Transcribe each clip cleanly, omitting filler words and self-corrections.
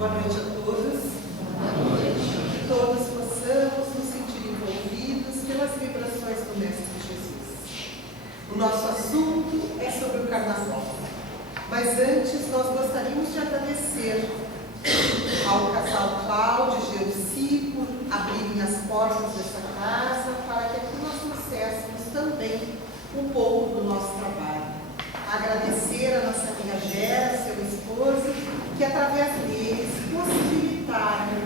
Boa noite a todos. Boa noite. Que todos possamos nos sentir envolvidos pelas vibrações do Mestre Jesus. O nosso assunto é sobre o Carnaval. Mas antes, nós gostaríamos de agradecer ao casal Cláudio e Geuci por abrirem as portas dessa casa para que aqui nós trouxéssemos também um pouco do nosso trabalho. Agradecer a nossa amiga Gera, seu esposo, que através deles possibilitaram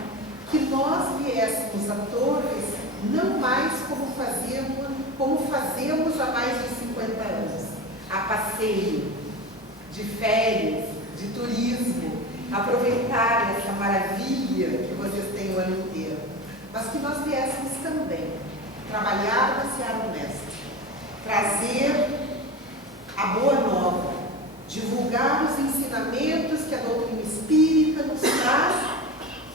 que nós viéssemos a Torres não mais como fazemos há mais de 50 anos, a passeio, de férias, de turismo, aproveitar essa maravilha que vocês têm o ano inteiro, mas que nós viéssemos também trabalhar na Seara do Mestre, trazer a boa nova, divulgar os ensinamentos que a doutrina espírita nos traz,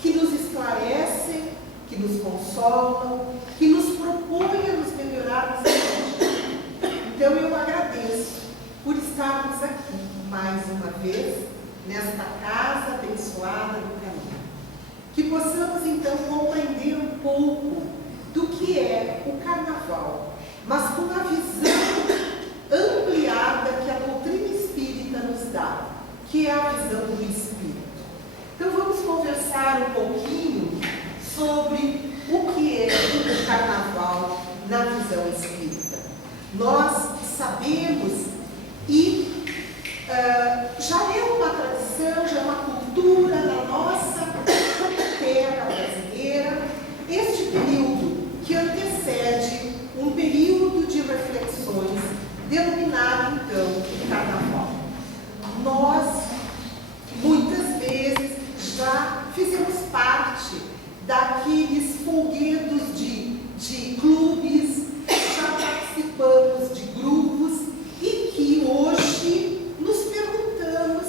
que nos esclarecem, que nos consolam, que nos propõem a nos melhorarmos. Então eu agradeço por estarmos aqui mais uma vez, nesta casa abençoada do caminho. Que possamos então compreender um pouco do que é o Carnaval, mas com a visão ampliada que a doutrina espírita nos dá, que é a visão do Espírito. Então vamos conversar um pouquinho sobre o que é o Carnaval na visão espírita. Nós sabemos e já é uma tradição, já é uma cultura da nossa terra brasileira, este período que antecede um período de reflexões denominado então o Carnaval. Nós, muitas vezes, já fizemos parte daqueles folguedos de clubes, já participamos de grupos e que hoje nos perguntamos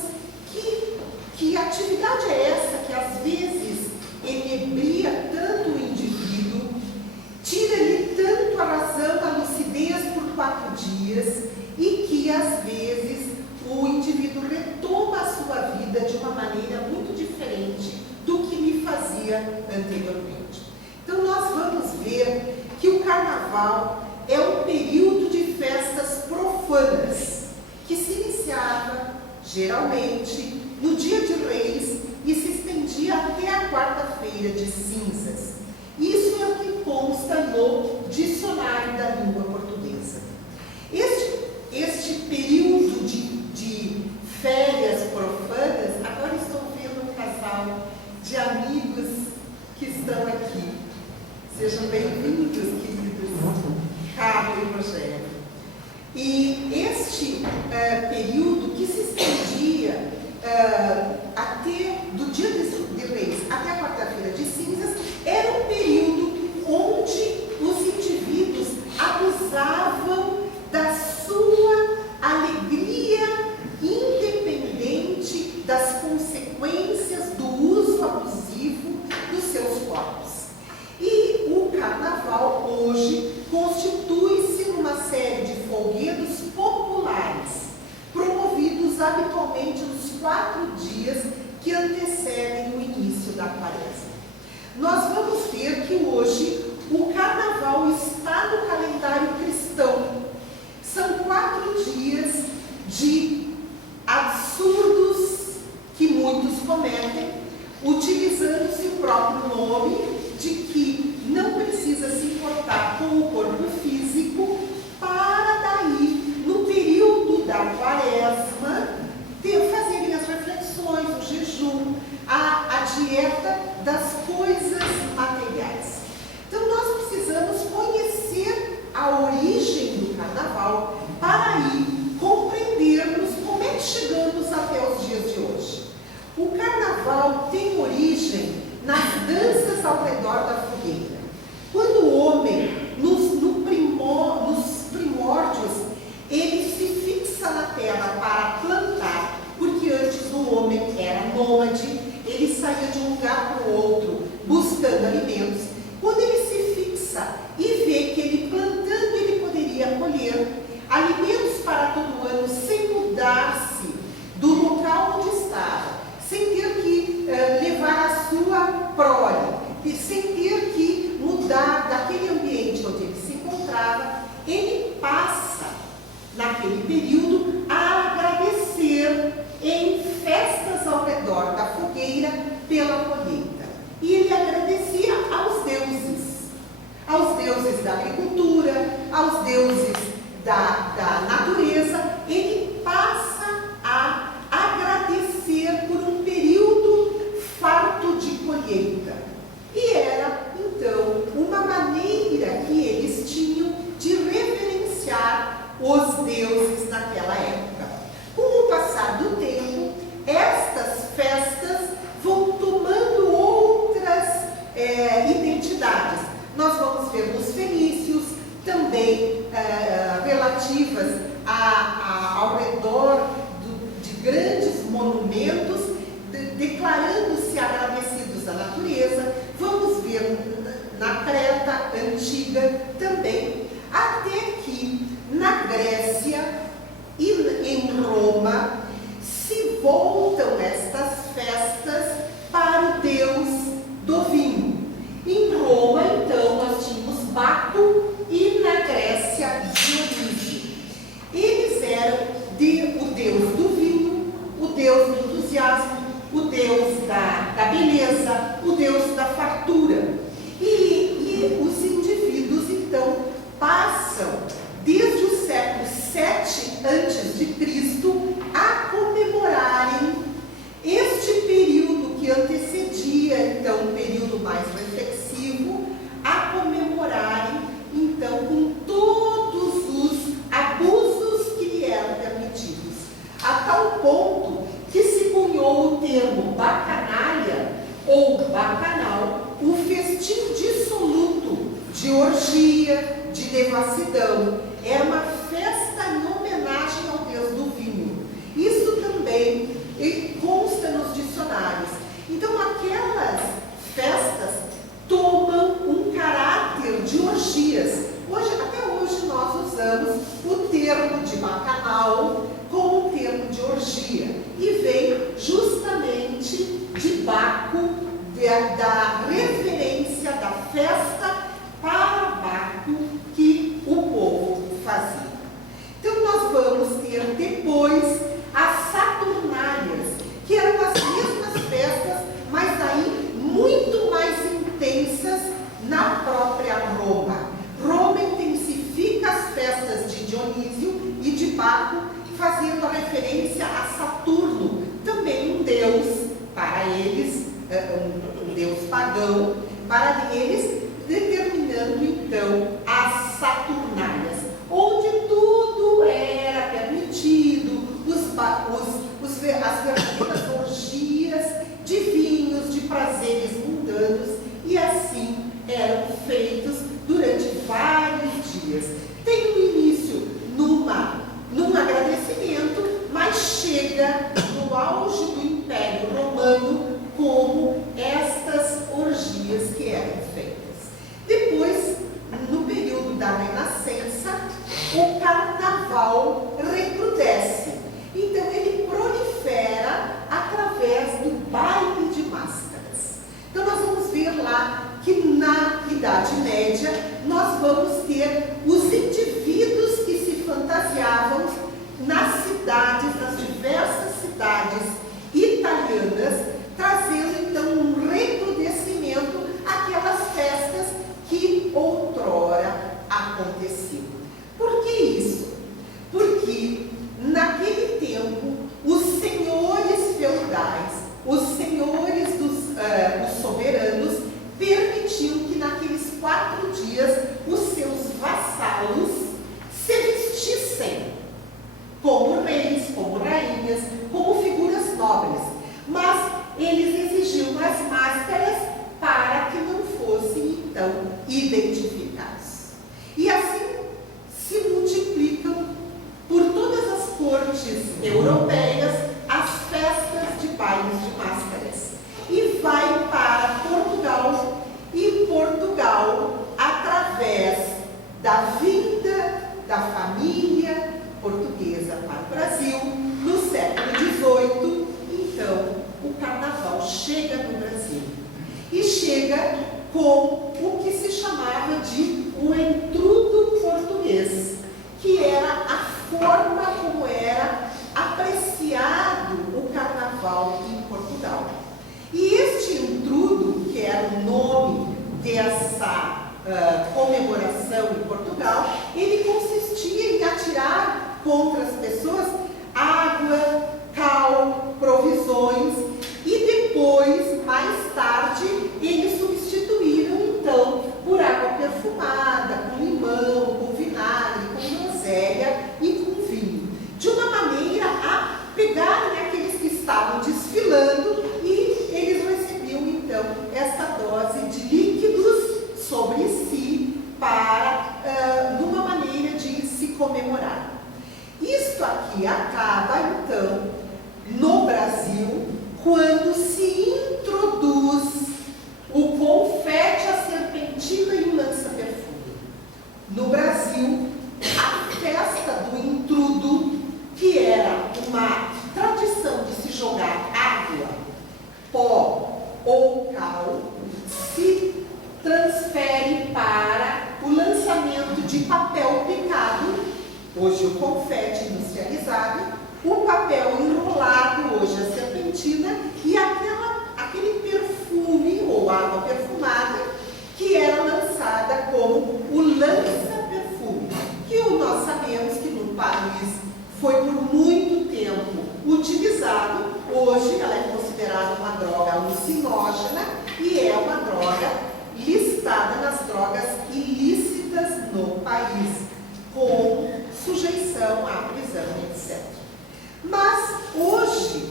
que atividade é essa que às vezes enebria tanto o indivíduo, tira-lhe tanto a razão, a lucidez por 4 dias e que às vezes o indivíduo retoma a sua vida de uma maneira muito diferente do que lhe fazia anteriormente. Então nós vamos ver que o Carnaval é um período de festas profanas que se iniciava geralmente no Dia de Reis e se estendia até a quarta-feira de cinzas. Isso é o que consta no dicionário da língua portuguesa. Este período de férias profanas, agora estou vendo um casal de amigos que estão aqui. Sejam bem-vindos, queridos Carlos e Rogério. E este período que se estendia até do Dia de Reis até a quarta-feira de cinzas era um período onde os indivíduos abusavam da sua alegria independente das consequências do uso abusivo dos seus corpos. E o Carnaval hoje constitui-se numa série de folguedos populares, promovidos habitualmente nos 4 dias que antecedem o início da Quaresma. Nós vamos ver que hoje o Carnaval está no calendário cristão. São 4 dias de absurdos que muitos cometem, utilizando-se o próprio nome de que não precisa se importar com o corpo físico para daí, no período da Quaresma, fazerem as reflexões, o jejum, a dieta das coisas materiais. Então nós precisamos conhecer a origem do Carnaval para aí compreendermos como é que chegamos até os dias de hoje. O Carnaval tem origem nas danças ao redor da fogueira. Quando o homem, no e sem ter que mudar daquele ambiente onde ele se encontrava, ele passa, naquele período, a agradecer em festas ao redor da fogueira pela colheita. E ele agradecia aos deuses da agricultura, aos deuses da natureza. Ele passa a agradecer por um período farto de colheita. E era, então, uma maneira que eles tinham de reverenciar os deuses naquela época. Com o passar do tempo, estas festas vão tomando outras identidades. Nós vamos ver nos fenícios, também relativas ao redor de grandes monumentos, declarando-se agradecidos à natureza. Vamos ver na Creta antiga também, até que na Grécia e em Roma se voltam estas festas para o deus do vinho. Em Roma, então, nós tínhamos Baco e na Grécia, Dionísio. Eles eram o deus do vinho, o deus do entusiasmo, o deus da beleza, o deus da fartura. E os indivíduos, então, passam, desde o século VII a.C., a comemorarem este período que antecedia, então, um período mais reflexivo, a comemorarem, então, com todos os abusos que lhe eram permitidos, a tal ponto que se cunhou o termo bacanalha ou bacanal, o festim dissoluto de orgia, de devassidão. Era uma festa em homenagem ao deus do vinho. Isso também consta nos dicionários. Então, aquelas festas tomam um caráter de orgias. Até hoje nós usamos o termo de bacanal como um termo de orgia. E vem justamente de Baco, da referência da festa para Baco que o povo fazia. Então, nós vamos ter depois as Saturnálias, que eram as mesmas festas, mas aí muito mais intensas na própria Roma. Roma intensifica as festas de Dionísio e de Baco, fazendo a referência a Saturno, também um deus para eles, um deus pagão, para eles, determinando então as Saturnálias, onde tudo era permitido, as verdadeiras orgias de vinhos, de prazeres mundanos, e assim eram feitos durante vários dias. Tem um início num agradecimento, mas chega no auge do Império Romano como estas orgias que eram feitas. Depois, no período da Renascença, o carnaval recrudesce. Então, ele prolifera através do baile de máscaras. Então, nós vamos ver lá que na Idade Média, nós vamos ter os indivíduos que se fantasiavam nas cidades, nas diversas cidades italianas, trazendo então um recrudescimento àquelas festas que outrora aconteciam. Por que isso? Porque naquele tempo os senhores feudais, os senhores os soberanos, permitiam que naqueles 4 dias os seus vassalos se vestissem como reis, como rainhas, como figuras nobres, mas eles exigiam as máscaras para que não fossem então identificados. E assim se multiplicam por todas as cortes europeias as festas de bailes de máscaras. E vai para Portugal, e Portugal, através da vinda da família portuguesa para o Brasil, no século XVIII, então o carnaval chega no Brasil. E chega com o que se chamava de o entrudo português, que era a forma como era apreciado o carnaval em Portugal. E este entrudo, que era o nome dessa comemoração em Portugal, ele consistia em atirar contra as pessoas água, cal, provisões, e depois, mais tarde, eles substituíram então por água perfumada, com limão, com vinagre, com groselha e com vinho, de uma maneira a pegarem aqueles que estavam desfilando e eles recebiam então essa dose de líquidos sobre si para numa maneira de se comemorar. Isto aqui acaba então no Brasil quando se introduz o confete, a serpentina e o lança-perfume. No Brasil, a festa do intrudo, que era uma tradição de se jogar água, pó ou cal, se transfere para o lançamento de papel picado, hoje o confete industrializado, o papel enrolado, hoje a serpentina, e aquele perfume ou água perfumada que era lançada como o lança-perfume, que nós sabemos que no país foi por muito tempo utilizado. Hoje ela é considerada uma droga alucinógena e é uma droga listada nas drogas ilícitas no país, com sujeição à prisão, etc. Mas hoje,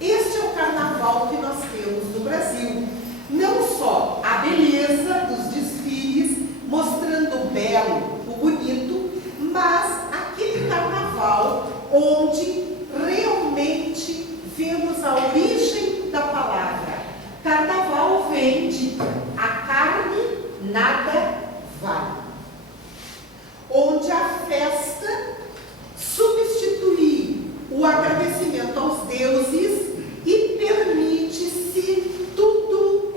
este é o carnaval que nós temos no Brasil. Não só a beleza dos desfiles, mostrando o belo, o bonito, mas aquele carnaval onde realmente vemos a origem da palavra. Carnaval vem de a carne nada vale. Onde a festa substitui o agradecimento aos deuses e permite-se tudo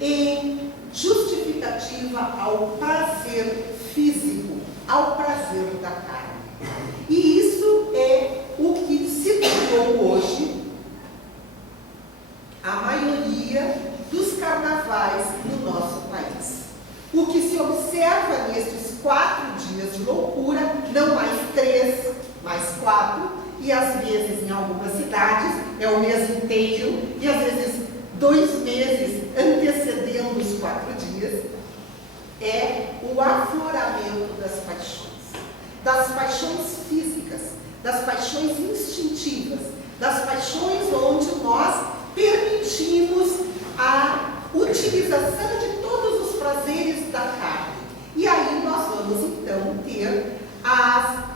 em justificativa ao prazer físico, ao prazer da carne. E isso é o que se tornou hoje a maioria dos carnavais no nosso país. O que se observa nestes 4 dias de loucura, não mais 3, mais 4, e às vezes em algumas cidades é o mês inteiro, e às vezes 2 meses antecedendo os 4 dias, é o afloramento das paixões físicas, das paixões instintivas, das paixões onde nós permitimos a utilização de todos os prazeres da carne. E aí nós vamos então ter a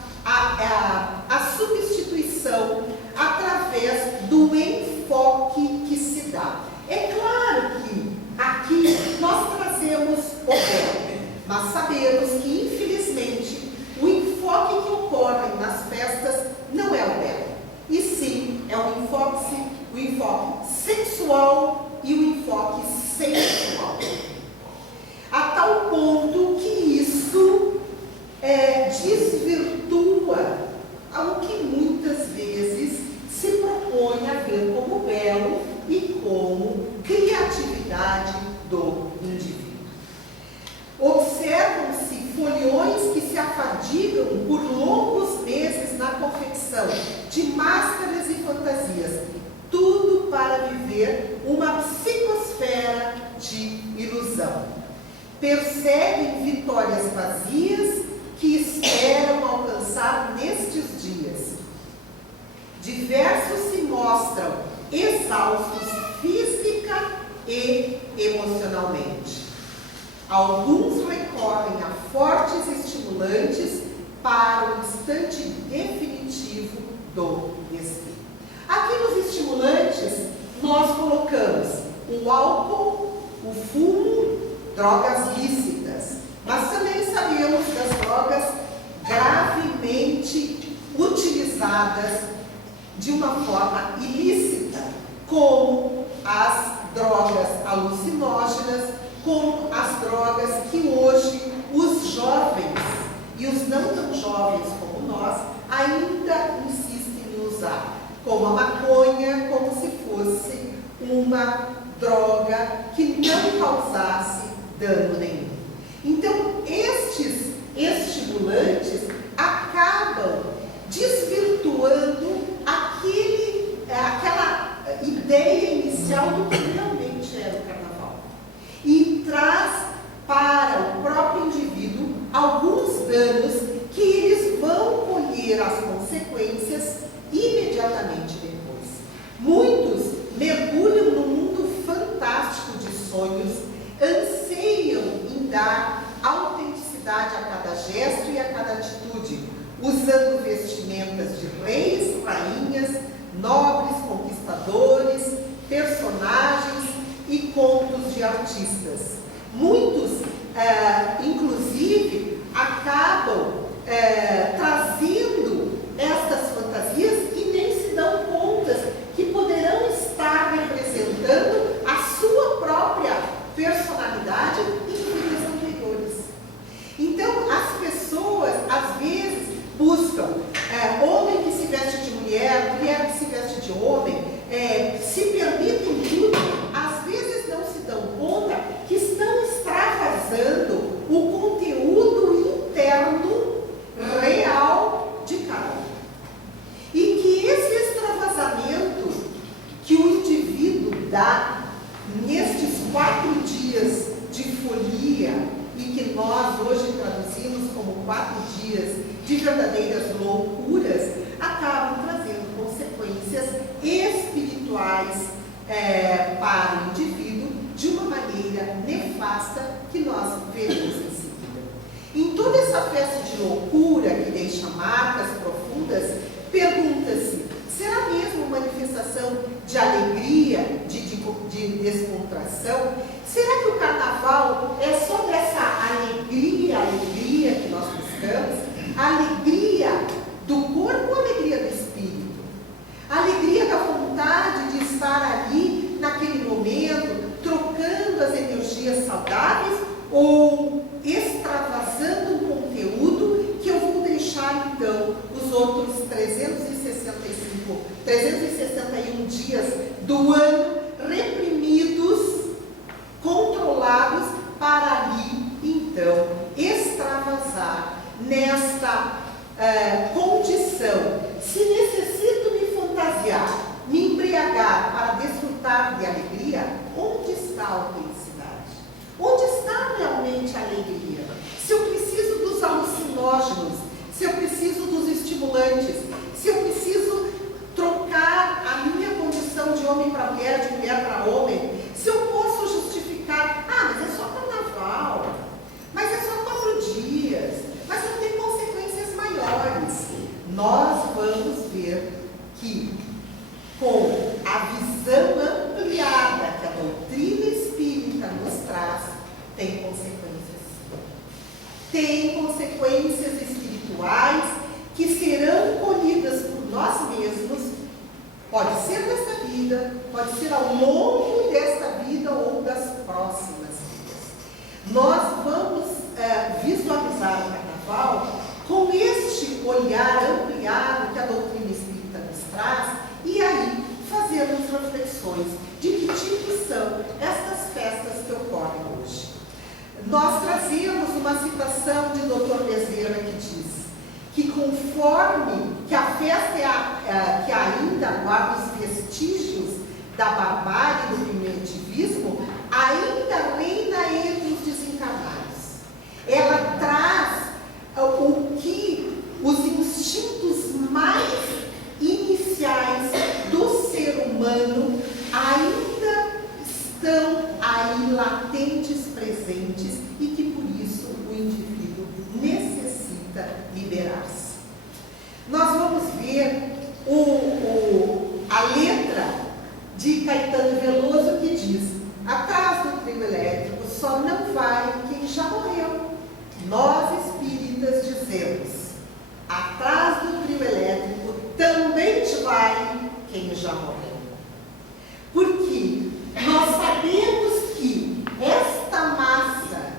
substituição através do enfoque que se dá. É claro que aqui nós trazemos o belo, mas sabemos que infelizmente o enfoque que ocorre nas festas não é o belo, e sim é o enfoque sexual e o enfoque sensual. A tal ponto que isso desvirtua ao que muitas vezes se propõe a ver como belo e como criatividade do indivíduo. Observam-se foliões que se afadigam por longos meses na confecção de máscaras e fantasias, tudo para viver uma psicosfera de ilusão. Perseguem vitórias vazias que esperam alcançar nestes dias. Diversos se mostram exaustos física e emocionalmente. Alguns recorrem a fortes estimulantes para o instante definitivo do desfile. Aqui nos estimulantes, nós colocamos o álcool, o fumo, drogas lícitas, mas também sabemos das drogas gravemente utilizadas de uma forma ilícita, como as drogas alucinógenas, como as drogas que hoje os jovens e os não tão jovens como nós ainda insistem em usar, como a maconha, como se fosse uma droga que não causasse dano nenhum. Então, estes estimulantes acabam desvirtuando aquela ideia inicial do que realmente era o carnaval e traz para o próprio indivíduo alguns danos que eles vão colher as consequências imediatamente depois. Muitos mergulham no mundo fantástico de sonhos, anseiam em dar autenticidade a cada gesto e a cada atitude, usando vestimentas de reis, rainhas, nobres, conquistadores, personagens e contos de artistas. Muitos, inclusive, acabam trazendo estas fantasias e nem se dão conta que poderão estar representando a sua própria personalidade em vidas anteriores. Então, as pessoas, às vezes, buscam homem que se veste de mulher, mulher que se veste de homem, se permitem tudo, às vezes não se dão conta que estão extravasando o conteúdo interno real de cada um. E que esse extravasamento que o indivíduo dá nestes 4 dias de folia, e que nós hoje traduzimos como 4 dias de verdadeiras loucuras, acabam trazendo consequências espirituais para o indivíduo de uma maneira nefasta que nós veremos em seguida. Em toda essa festa de loucura que deixa marcas profundas, pergunta-se: será mesmo uma manifestação de alegria, de descontração? Será que o carnaval é sobre essa alegria que nós buscamos? A alegria do corpo ou a alegria do espírito? A alegria da vontade de estar ali, naquele momento, trocando as energias saudáveis ou extravasando um conteúdo que eu vou deixar, então, os outros 361 dias do ano reprimidos, controlados, para ali, então, extravasar nesta condição. Se necessito me fantasiar, me embriagar para desfrutar de alegria, onde está a autenticidade? Onde está realmente a alegria? Se eu preciso dos alucinógenos, se eu preciso dos estimulantes, se eu preciso trocar a minha condição de homem para mulher, de mulher para homem, se eu posso justificar, mas é só carnaval, mas é só 4 dias, mas não tem consequências maiores. Nós vamos ver que, com a visão ampliada que a doutrina espírita nos traz, tem consequências. Tem consequências espirituais que serão colhidas por nós mesmos, pode ser nesta vida, pode ser ao longo desta vida ou das próximas vidas. Nós vamos visualizar o carnaval com este olhar ampliado que a doutrina espírita nos traz, e aí fazermos reflexões de que tipo são estas festas que ocorrem hoje. Nós trazemos uma citação de Dr. Bezerra que diz que conforme que a festa que ainda guarda os vestígios da barbárie do primitivismo, ainda reina entre os desencarnados. Ela traz o que os instintos mais iniciais do ser humano ainda estão aí latentes, presentes, e que por isso o indivíduo necessita liberar-se. Nós vamos ver a letra de Caetano Veloso que diz: atrás do trio elétrico só não vai quem já morreu. Nós espíritas dizemos: atrás do trio elétrico também vai quem já morreu. Porque nós sabemos que esta massa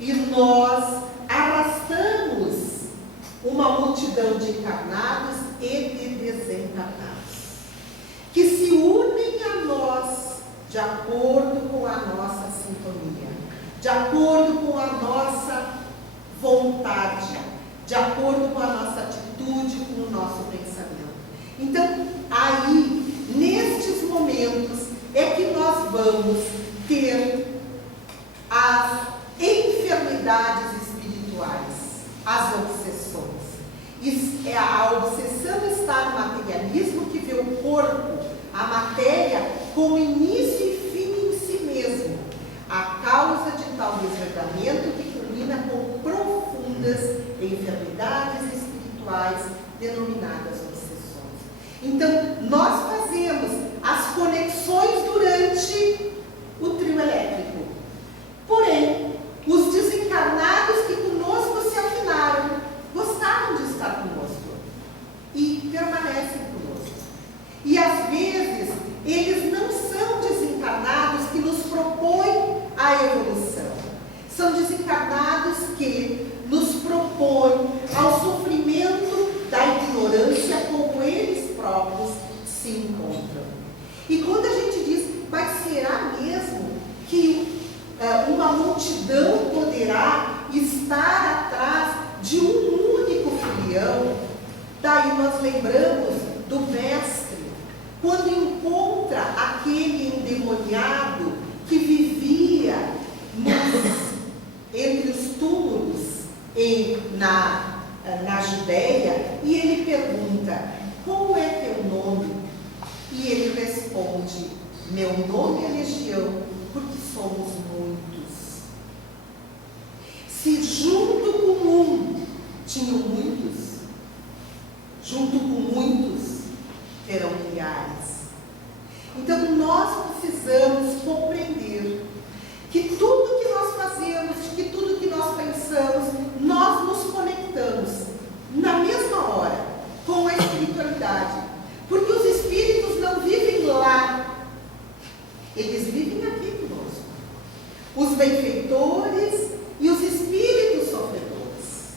E nós arrastamos uma multidão de encarnados e de desencarnados, que se unem a nós de acordo com a nossa sintonia, de acordo com a nossa vontade, de acordo com a nossa atitude, com o nosso pensamento. Então, aí, nestes momentos, é que nós vamos ter as enfermidades espirituais, as obsessões. A obsessão está no materialismo, que vê o corpo, a matéria, como início e fim em si mesmo, a causa de tal desregramento que culmina com profundas enfermidades espirituais denominadas obsessões. Então, nós fazemos as conexões durante o trio elétrico. Porém, os desencarnados que conosco se afinaram, gostaram de estar conosco e permanecem conosco. E às vezes, eles não são desencarnados que nos propõem a evolução. São desencarnados que nos propõem ao sofrimento da ignorância como eles próprios se encontram. E quando a gente diz, mas será mesmo que uma multidão poderá estar atrás de um único filião? Daí nós lembramos do mestre, quando encontra aquele endemoniado que vivia entre os túmulos na Judéia, e ele pergunta, qual é teu nome? E ele responde, meu nome é Legião, porque somos muitos. Se junto com um tinham muitos, junto com muitos terão milhares. Então nós precisamos compreender que tudo que nós fazemos, que tudo que nós pensamos, nós nos conectamos na mesma hora com a espiritualidade, porque os espíritos não vivem lá, eles vivem aqui conosco, os benfeitores e os espíritos sofredores.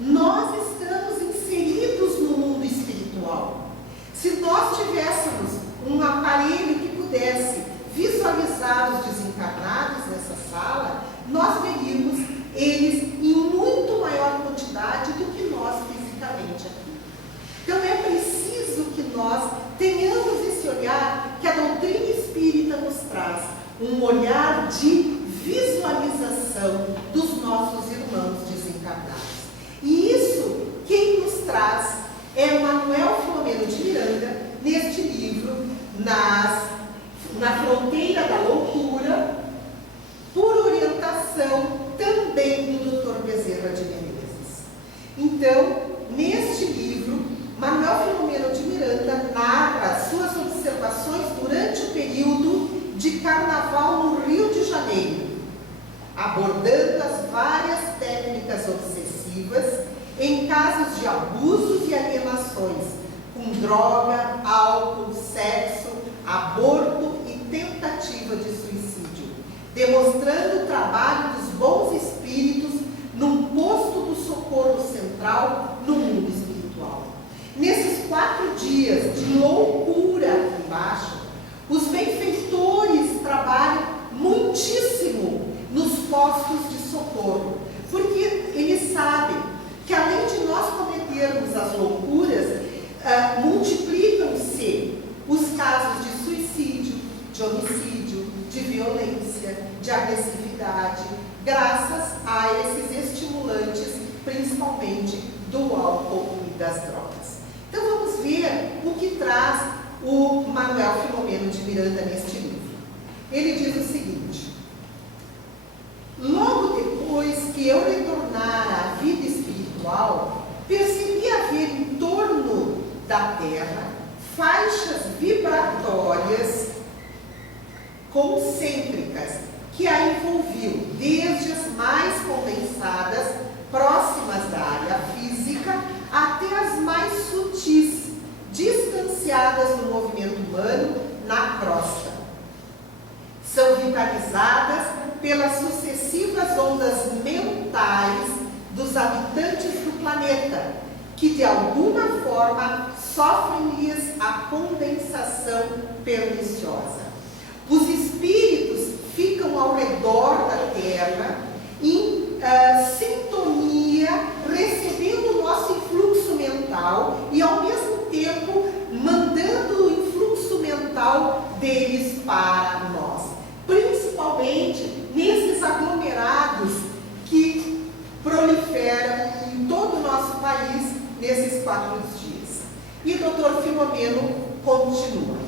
Nós estamos inseridos no mundo espiritual. Se nós tivéssemos um aparelho que pudesse visualizar os desencarnados nessa sala, nós veríamos eles em muito maior quantidade do que nós fisicamente aqui. Então é preciso que nós tenhamos esse olhar que a doutrina espírita nos traz, um olhar de visualização dos nossos irmãos desencarnados. E isso, quem nos traz é Manuel Filomeno de Miranda, neste livro, Na Fronteira da Loucura, por orientação também do Dr. Bezerra de Menezes. Então, neste livro, Manuel Filomeno de Miranda narra suas observações durante o período de carnaval no Rio de Janeiro, abordando as várias técnicas obsessivas em casos de abusos e alienações, com droga, álcool, sexo, aborto e tentativa de suicídio, demonstrando o trabalho dos bons espíritos num posto do socorro central no mundo espiritual. Nesses 4 dias de loucura aqui embaixo, os benfeitores trabalham muitíssimo nos postos de socorro, porque eles sabem que além de nós cometermos as loucuras, multiplicam-se os casos de suicídio, de homicídio, de violência, de agressividade, graças a esses estimulantes, principalmente do álcool e das drogas. Então vamos ver o que traz o Manuel Filomeno de Miranda neste livro. Ele diz o seguinte: logo depois que eu retornara à vida espiritual, percebi haver em torno da Terra faixas vibratórias concêntricas que a envolviam, desde as mais condensadas, próximas da área física, até as mais sutis, distanciadas do movimento humano na crosta. São vitalizadas pelas sucessivas ondas mentais habitantes do planeta, que de alguma forma sofrem-lhes a condensação perniciosa. Os espíritos ficam ao redor da Terra em sintonia, recebendo o nosso influxo mental e ao mesmo tempo mandando o influxo mental deles para nós, principalmente nesses aglomerados que proliferam em todo o nosso país nesses 4 dias. E o Dr. Filomeno continua: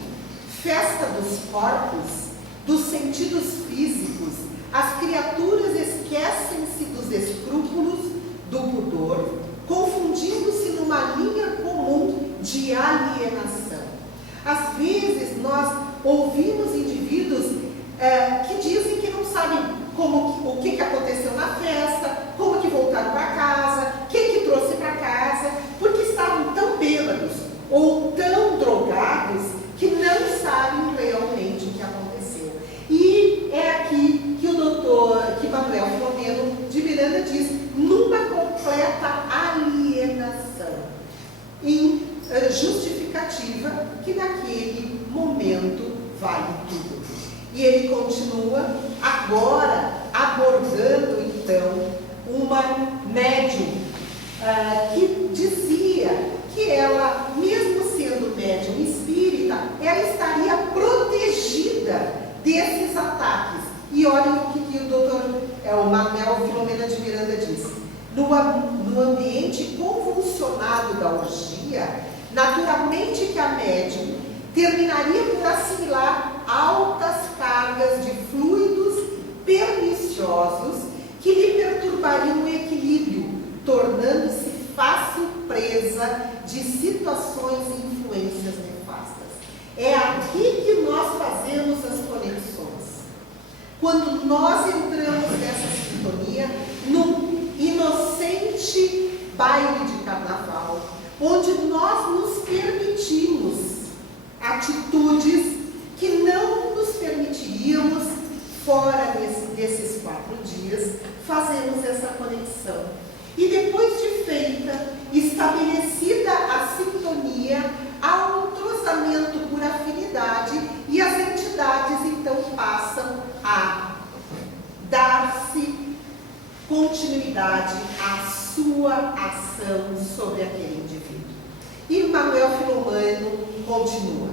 festa dos corpos, dos sentidos físicos, as criaturas esquecem-se dos escrúpulos, do pudor, confundindo-se numa linha comum de alienação. Às vezes nós ouvimos indivíduos que dizem que não sabem o que aconteceu na festa, como que voltaram para casa, quem que trouxe para casa, porque estavam tão bêbados ou tão drogados que não sabem realmente o que aconteceu. E é aqui que que Manuel Filomeno de Miranda diz, numa completa alienação, em justificativa que naquele momento vale tudo. E ele continua agora abordando então uma médium que dizia que ela, mesmo sendo médium espírita, ela estaria protegida desses ataques. E olhem o que o Manuel Filomeno de Miranda diz: no ambiente convulsionado da orgia, naturalmente que a médium terminaria por assimilar altas cargas de fluidos perniciosos que lhe perturbariam o equilíbrio, tornando-se fácil presa de situações e influências nefastas. É aqui que nós fazemos as conexões. Quando nós entramos nessa sintonia, num inocente baile de carnaval, onde nós nos permitimos atitudes que não nos permitiríamos fora desses 4 dias, fazemos essa conexão. E depois de feita, estabelecida a sintonia, há um entrosamento por afinidade e as entidades então passam a dar-se continuidade à sua ação sobre aquele indivíduo. E Manuel Filomeno continua: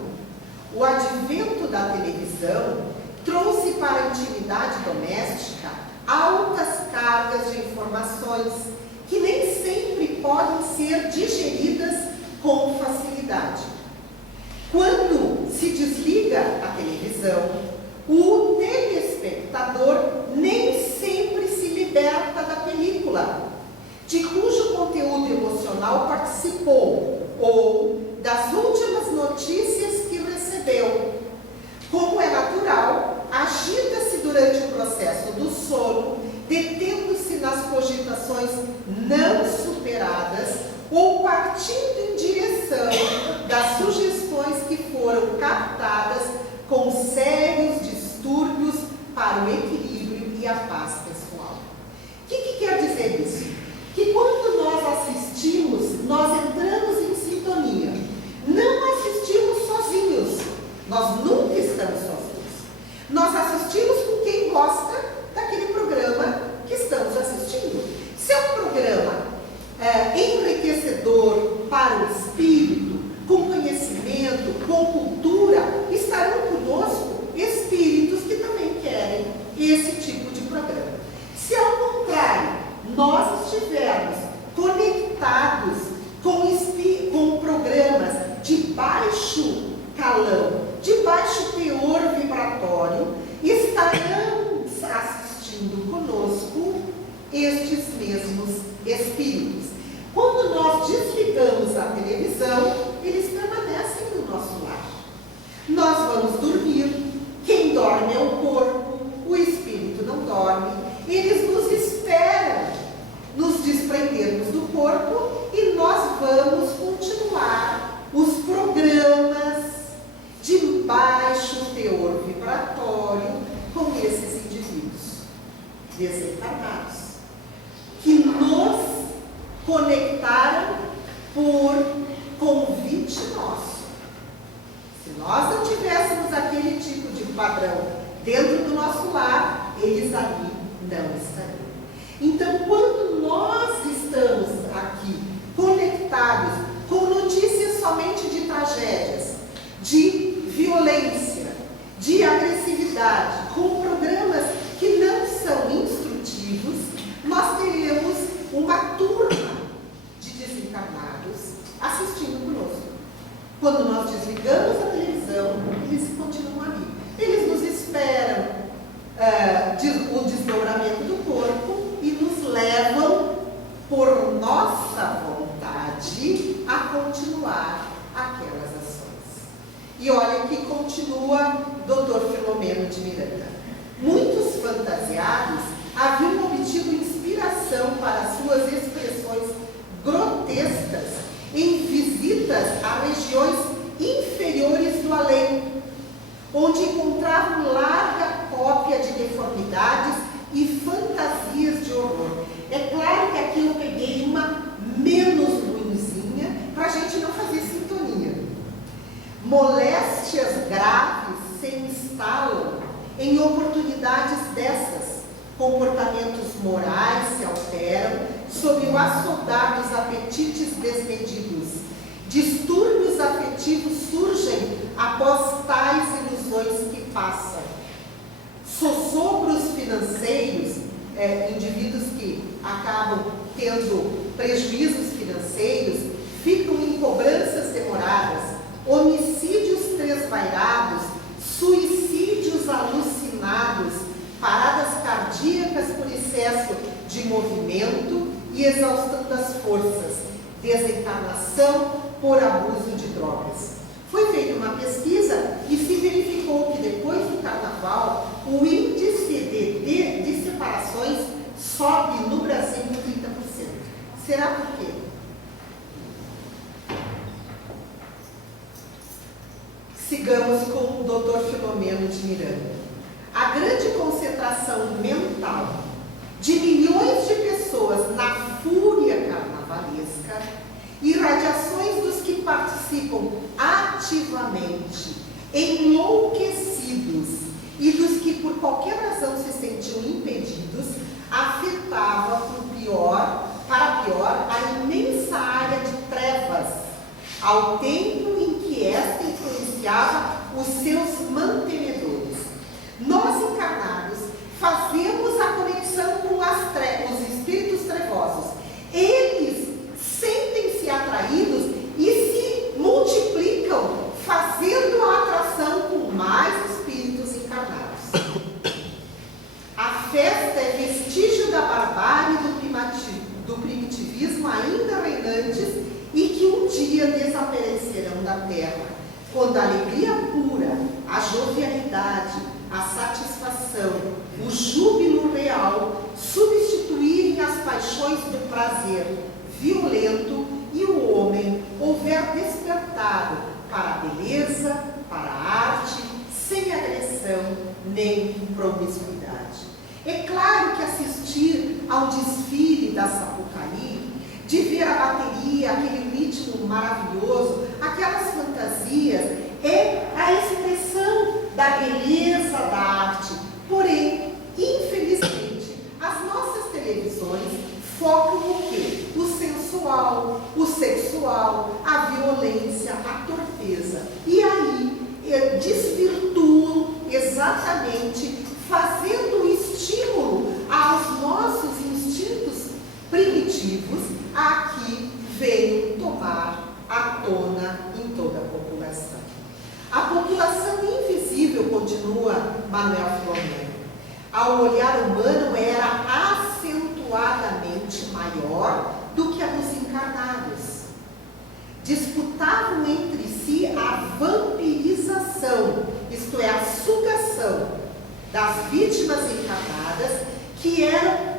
o advento da televisão trouxe para a intimidade doméstica altas cargas de informações que nem sempre podem ser digeridas com facilidade. Quando se desliga a televisão, o telespectador nem sempre se liberta da película, de cujo conteúdo emocional participou, ou das últimas notícias que recebeu. Como é natural, agita-se durante o processo do sono, detendo-se nas cogitações não superadas ou partindo em direção das sugestões que foram captadas com sérios distúrbios para o equilíbrio e a paz pessoal. O que quer dizer isso? Que quando nós assistimos, nós entramos em sintonia. Não assistimos sozinhos. Nós nunca estamos sozinhos. Nós assistimos com quem gosta daquele programa que estamos assistindo. Se é um programa enriquecedor para o espírito, com conhecimento, com cultura, estarão conosco espíritos que também querem esse tipo de programa. Se ao contrário, nós estivermos conectados com programas de baixo calão, de baixo teor vibratório, estarão assistindo conosco estes mesmos espíritos. Quando nós desligamos a televisão, eles permanecem no nosso lar. Nós vamos dormir, quem dorme é o corpo, o espírito não dorme, eles nos esperam nos desprendermos do corpo e nós vamos continuar os programas de baixo teor vibratório com esses indivíduos desencarnados, que nos conectaram por convite nosso. Se nós não tivéssemos aquele tipo de padrão dentro do nosso lar, eles ali não estariam. Então, quando nós estamos aqui conectados com notícias somente de tragédias, de violência, de agressividade, com programas que não são instrutivos, nós teremos uma turma de desencarnados assistindo conosco. Quando nós desligamos a televisão, eles continuam ali. Eles nos esperam o desdobramento do corpo e nos levam, por nossa vontade, a continuar aquelas ações. E olha que continua Dr. Filomeno de Miranda. Muitos fantasiados haviam obtido inspiração para suas expressões grotescas em visitas a regiões inferiores do além, onde encontravam larga cópia de deformidades e fantasias de horror. É claro que aqui eu peguei uma menos ruinzinha para a gente não fazer sintonia. Moléstias graves se instalam em oportunidades dessas. Comportamentos morais se alteram sob o assodar dos apetites desmedidos. Distúrbios afetivos surgem após tais ilusões que passam. Sossopros financeiros, indivíduos que acabam tendo prejuízos financeiros, ficam em cobranças demoradas, homicídios tresvairados, suicídios alucinados, paradas cardíacas por excesso de movimento e exaustão das forças, desencarnação por abuso de drogas. Foi feita uma pesquisa e se verificou que depois do carnaval, o índice de separações sobe no Brasil em 30%. Será por quê? Sigamos com o Dr. Filomeno de Miranda. A grande concentração mental de milhões de pessoas na fúria carnavalesca, irradiações dos que participam ativamente, enlouquecidos, e dos que por qualquer razão se sentiam impedidos, afetava para pior a imensa área de trevas, ao tempo em que esta influenciava os seus mantenedores. Nós encarnados fazemos a conexão com os espíritos trevosos. Eles sentem-se atraídos e se multiplicam, fazendo a atração com mais espíritos encarnados. A festa é vestígio da barbárie do primitivismo ainda reinantes e que um dia desaparecerão da terra, quando a alegria pura, a jovialidade, a satisfação, o júbilo real substituírem as paixões do prazer violento e o homem houver despertado para a beleza, para a arte, sem agressão nem promiscuidade. É claro que assistir ao desfile da Sapucaí, de ver a bateria, aquele ritmo maravilhoso, aquelas fantasias, é a expressão da beleza da arte. Porém, infelizmente, as nossas televisões focam o quê? O sensual, o sexual, a violência, a torpeza. E aí, desvirtuam exatamente, fazendo um estímulo aos nossos instintos primitivos a que venham tomar a tona em toda a população. A população invisível, continua Manuel Filomeno, ao olhar humano era acentuadamente maior do que a dos encarnados. Disputavam entre si a vampirização, isto é, a sugação das vítimas encarnadas que eram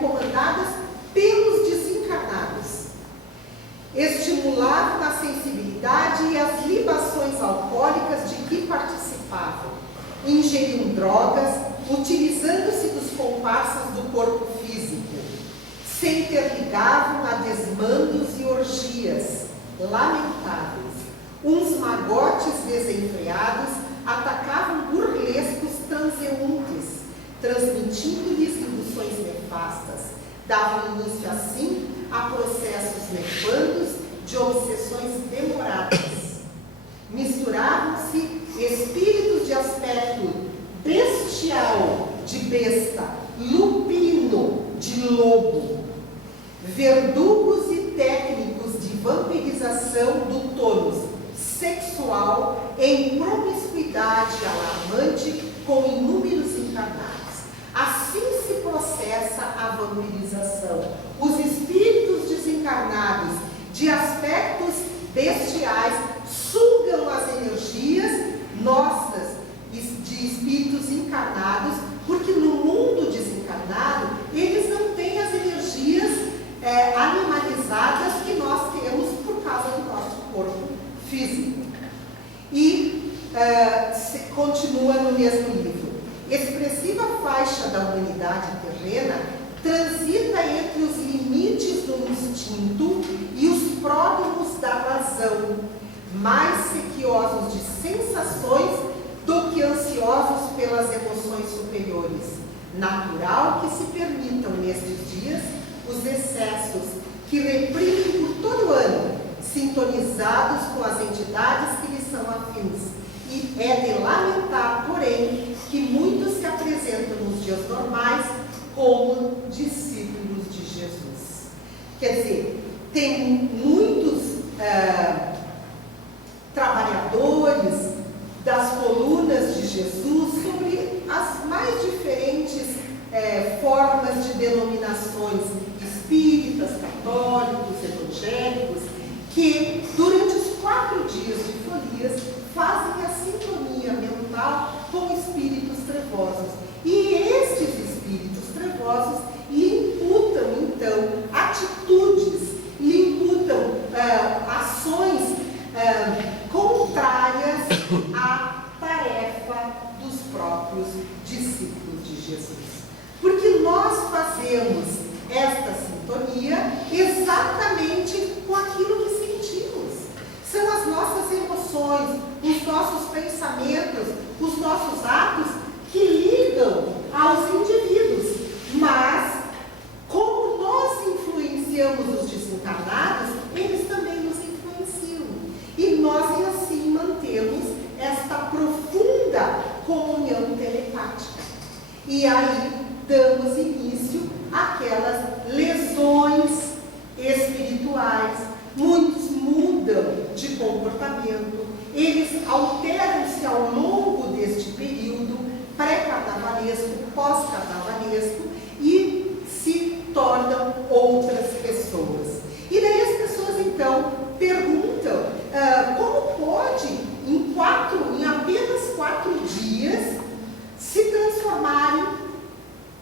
comandadas pelos desencarnados. Estimulavam a sensibilidade e as libações alcoólicas de que participavam. Ingeriam drogas, utilizando-se dos comparsas do corpo físico. se interligavam a desmandos e orgias lamentáveis. Uns magotes desenfreados atacavam burlescos transeuntes, transmitindo-lhes induções nefastas. Davam início, assim, a processos nefandos de obsessões demoradas. Misturavam-se espíritos de aspecto bestial, de besta, lupino, de lobo, verdugos e técnicos de vampirização do tônus sexual em promiscuidade alarmante com inúmeros encarnados. Assim se processa a vampirização. Os espíritos desencarnados de aspectos bestiais sugam as energias nossas de espíritos encarnados, porque no mundo desencarnado eles não têm as energias animalizadas que nós temos por causa do nosso corpo físico. E continua no mesmo livro. Expressiva faixa da humanidade terrena transita entre os limites do instinto e os pródromos da razão, mais sequiosos de sensações do que ansiosos pelas emoções superiores. Natural que se permitam nestes dias os excessos que reprimem por todo o ano, sintonizados com as entidades que lhes são afins. E é de lamentar, porém, que muitos se apresentam nos dias normais como discípulos de Jesus. Quer dizer, tem muitos trabalhadores das colunas de Jesus sobre as mais diferentes formas de denominações espíritas, católicos, evangélicos, que durante os 4 dias de folias fazem a sintonia mental com espíritos trevosos. E estes espíritos trevosos lhe imputam, então, atitudes, lhe imputam ações contrárias à tarefa dos próprios discípulos de Jesus. Porque nós fazemos esta sintonia exatamente com aquilo que sentimos. São as nossas emoções, os nossos pensamentos, os nossos atos que ligam aos indivíduos. Mas, como nós influenciamos os desencarnados, eles também nos influenciam. E nós, assim, mantemos esta profunda comunhão telepática. E aí, damos início àquelas lesões espirituais. Muitos mudam de comportamento, eles alteram-se ao longo deste período pré-carnavalesco, pós-carnavalesco, e se tornam outras pessoas. E daí as pessoas então perguntam como pode, em apenas 4 dias, se transformarem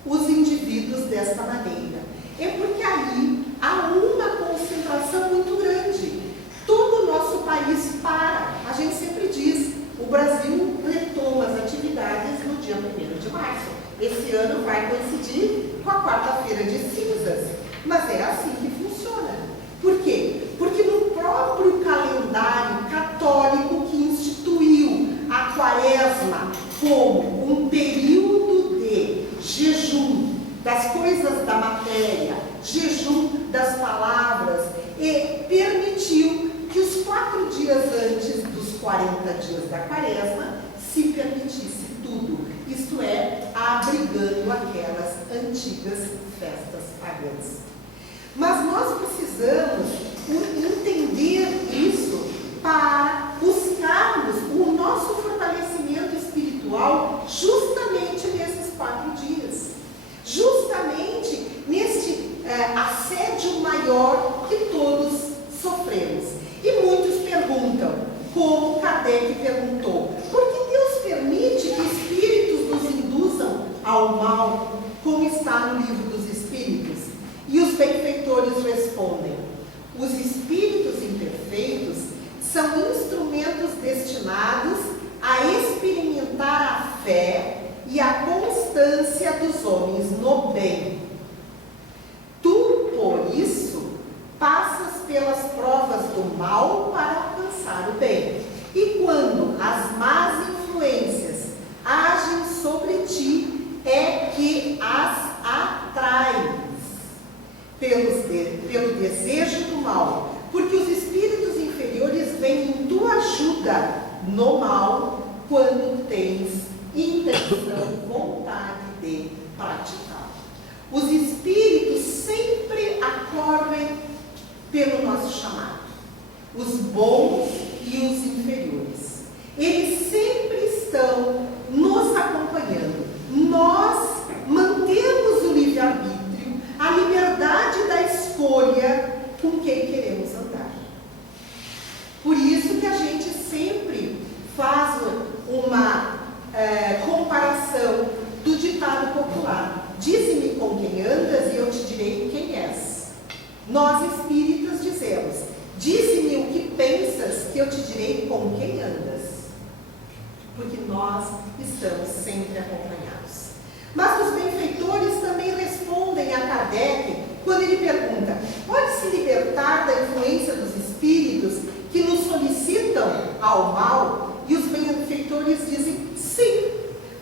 os indivíduos desta maneira. É porque aí há uma concentração muito grande. Todo o nosso país para. A gente sempre diz, o Brasil retoma as atividades no dia 1º de março. Esse ano vai coincidir com a quarta-feira de cinzas. Mas é assim que funciona. Por quê? Porque no próprio calendário católico que instituiu a quaresma como um período de jejum das coisas da matéria, jejum das palavras, e permitiu que os 4 dias antes dos 40 dias da quaresma se permitisse tudo, isto é, abrigando aquelas antigas festas pagãs. Mas nós precisamos entender isso para buscarmos o nosso fortalecimento espiritual justamente nesses 4 dias. Justamente neste assédio maior que todos sofremos. E muitos perguntam, como Kardec perguntou, por que Deus permite que espíritos nos induzam ao mal, como está no livro dos Espíritos? E os benfeitores respondem, os espíritos imperfeitos são instrumentos destinados a experimentar a fé e a constância dos homens no bem. Tu, mal para alcançar o bem. E quando as más influências agem sobre ti, é que as atrais pelo desejo do mal, porque os espíritos inferiores vêm em tua ajuda no mal, quando tens intenção, vontade de praticar. Os espíritos sempre acorrem pelo nosso chamado, os bons e os inferiores. Eles sempre estão nos acompanhando. Nós mantemos o livre-arbítrio, a liberdade da escolha com quem queremos andar. Por isso que a gente sempre faz uma comparação do ditado popular: dize-me com quem andas e eu te direi quem és. Nós espíritas dizemos: dize-me o que pensas que eu te direi com quem andas. Porque nós estamos sempre acompanhados. Mas os benfeitores também respondem a Kardec quando ele pergunta: pode se libertar da influência dos espíritos que nos solicitam ao mal? E os benfeitores dizem sim,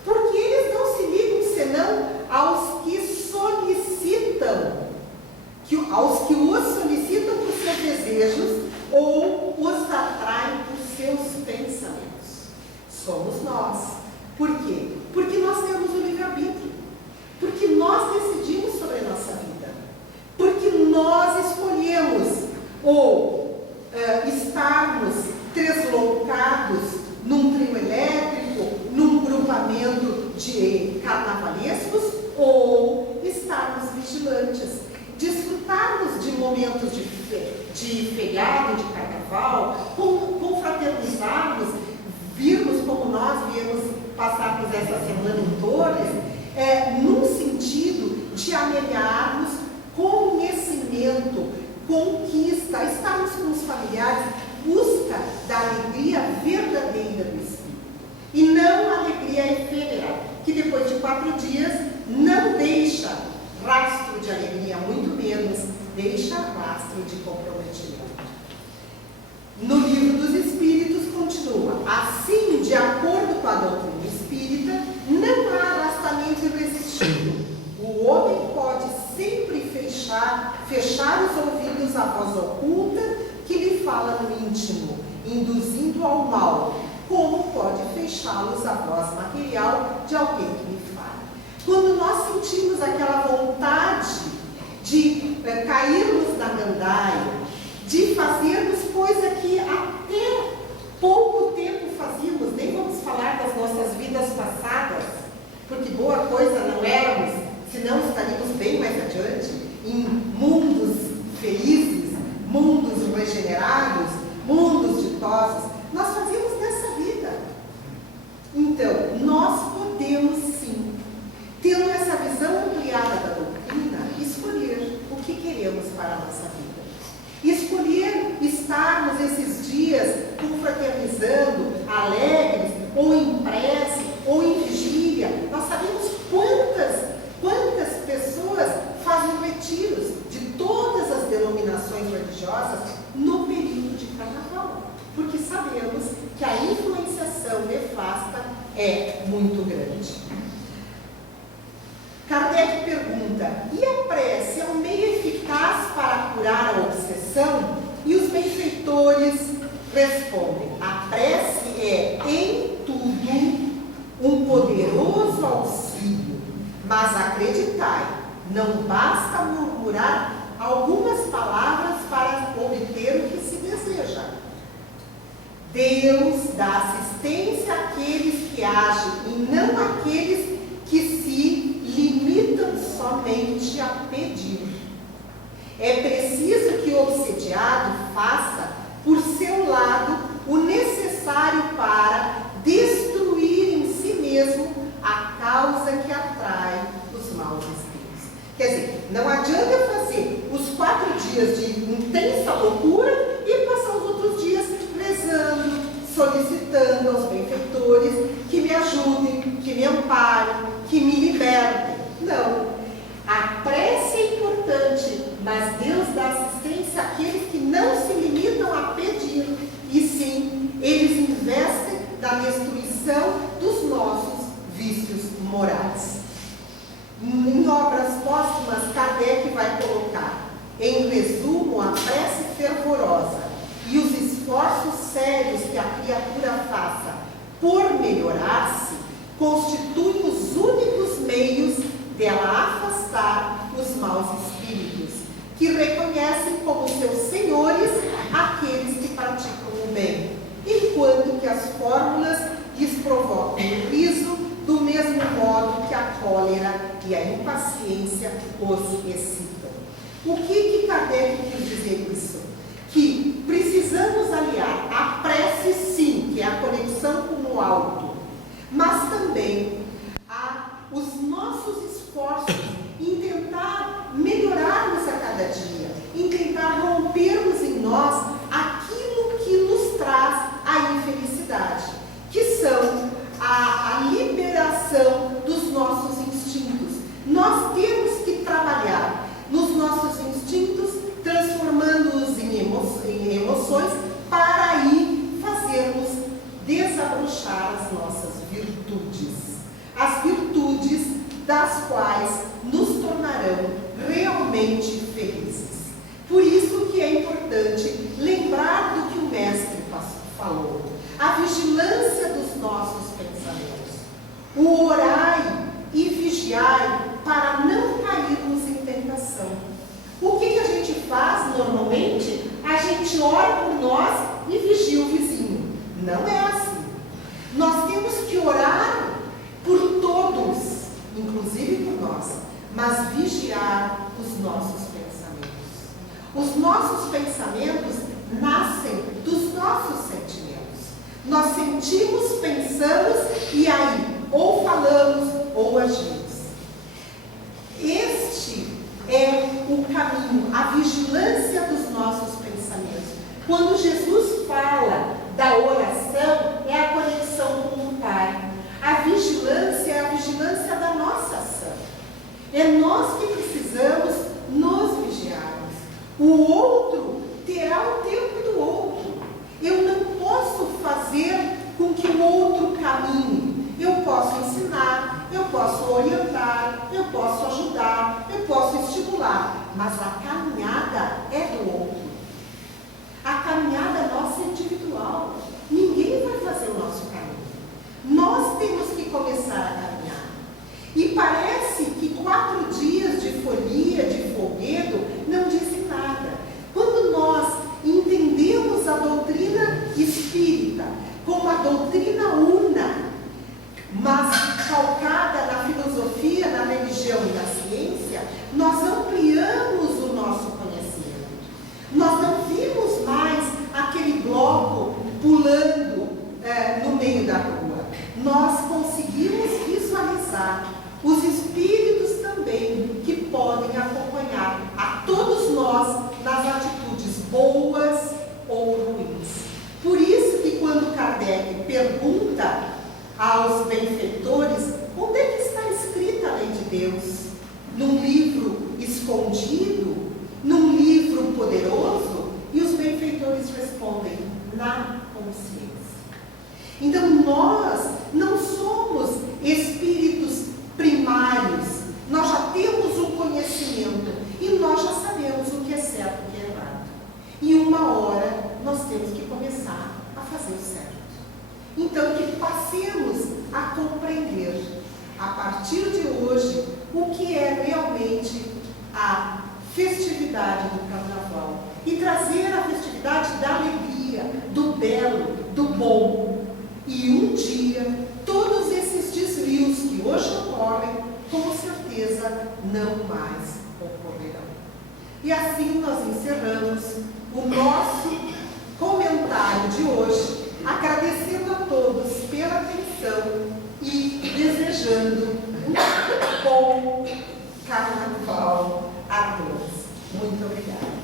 porque eles não se ligam senão aos que solicitam, aos que os solicitam por seus desejos ou os atraem por seus pensamentos. Somos nós. Por quê? Porque nós temos o livre-arbítrio. Porque nós decidimos sobre a nossa vida. Porque nós escolhemos ou estarmos tresloucados num trio elétrico, num grupamento de carnavalescos, ou estarmos vigilantes, desfrutarmos de momentos de feriado, de carnaval, confraternizarmos, virmos como nós viemos passarmos essa semana em Torres, num sentido de amelharmos conhecimento, conquista, estarmos com os familiares, busca da alegria verdadeira do Espírito. E não a alegria efêmera, que depois de 4 dias não deixa rastro de alegria, muito menos deixa rastro de comprometimento. No Livro dos Espíritos continua: assim, de acordo com a doutrina espírita, não há arrastamento irresistível. O homem pode sempre fechar os ouvidos à voz oculta que lhe fala no íntimo, induzindo ao mal, como pode fechá-los à voz material de alguém que lhe fala. Quando nós sentimos aquela vontade de cairmos na gandaia, de fazermos coisa que até pouco tempo fazíamos, nem vamos falar das nossas vidas passadas, porque boa coisa não éramos, senão estaríamos bem mais adiante, em mundos felizes, mundos regenerados, mundos ditosos. Nós fazíamos nessa vida. Então, nós podemos sim, tendo essa visão ampliada da doutrina, escolher o que queremos para a nossa vida. Escolher estarmos esses dias confraternizando, alegres, ou em prece, ou em vigília. Nós sabemos quantas pessoas fazem retiros de todas as denominações religiosas no período de carnaval, porque sabemos que a influenciação nefasta é muito grande. Kardec pergunta: e a prece é um meio eficaz para curar a obsessão? E os benfeitores respondem: a prece é, em tudo, um poderoso auxílio, mas acreditai, não basta murmurar algumas palavras para obter o que se deseja. Deus dá assistência àqueles que agem e não àqueles que se limitam somente a pedir. É preciso que o obsediado faça, por seu lado, o necessário para destruir em si mesmo a causa que atrai os maus espíritos. Quer dizer, não adianta fazer os 4 dias de intensa loucura e passar os outros dias rezando, solicitando aos benfeitores que me ajudem, que me amparem, que me libertem. Não. A prece é importante, mas Deus dá assistência àqueles que não se limitam a pedir. Em Obras Póstumas, Kardec vai colocar, em resumo, a prece fervorosa e os esforços sérios que a criatura faça por melhorar-se constituem os únicos meios dela afastar os maus espíritos, que reconhecem como seus senhores aqueles que praticam o bem, enquanto que as fórmulas lhes provocam o riso, do mesmo modo que a cólera e a impaciência os excitam. O que Kardec quis dizer isso? Que precisamos aliar a prece, sim, que é a conexão com o alto, mas também os nossos esforços em tentar melhorarmos a cada dia, em tentar rompermos em nós aquilo que nos traz a infelicidade, que são a liberação dos nossos instintos. Nós temos que trabalhar nos nossos instintos, transformando-os em emoções, para aí fazermos desabrochar as nossas virtudes. As virtudes das quais nos tornarão realmente felizes. Por isso que é importante lembrar do que o Mestre falou. A vigilância dos nossos pensamentos. O orai e vigiai para não cairmos em tentação. O que a gente faz normalmente? A gente ora por nós e vigia o vizinho. Não é assim. Nós temos que orar por todos, inclusive por nós, mas vigiar os nossos pensamentos. Os nossos pensamentos nascem dos nossos sentimentos. Nós sentimos, pensamos e aí ou falamos ou agimos. Este é o caminho, a vigilância dos nossos pensamentos. Quando Jesus fala da oração, é a conexão com o Pai. A vigilância é a vigilância da nossa ação. É nós que precisamos nos vigiarmos. O outro terá o tempo do outro. Eu não posso fazer com que o outro caminhe. Eu posso ensinar, eu posso orientar, eu posso ajudar, eu posso estimular, mas a caminhada é do outro. A caminhada nossa é individual. Ninguém vai fazer o nosso caminho. Nós temos que começar a caminhar. E parece que 4 dias de folia, de folguedo, não dizem nada. Quando nós entendemos a doutrina espírita como a doutrina una, mas calcada na filosofia, na religião e na ciência, nós ampliamos o nosso conhecimento. Nós não vimos mais aquele bloco pulando no meio da rua. Nós conseguimos visualizar os espíritos também que podem acompanhar a todos nós nas atitudes boas ou ruins. Por isso que quando Kardec pergunta aos benfeitores onde é que está escrita a lei de Deus, num livro escondido, num livro poderoso, e os benfeitores respondem, na consciência. Então nós não somos espíritos primários, nós já temos o conhecimento e nós já sabemos o que é certo e o que é errado. E uma hora nós temos que começar a fazer o certo. Então que passemos a compreender, a partir de hoje, o que é realmente a festividade do Carnaval e trazer a festividade da alegria, do belo, do bom. E um dia, todos esses desvios que hoje ocorrem, com certeza não mais ocorrerão. E assim nós encerramos o nosso comentário de hoje, agradecendo a todos pela atenção e desejando um bom Carnaval a todos. Muito obrigada.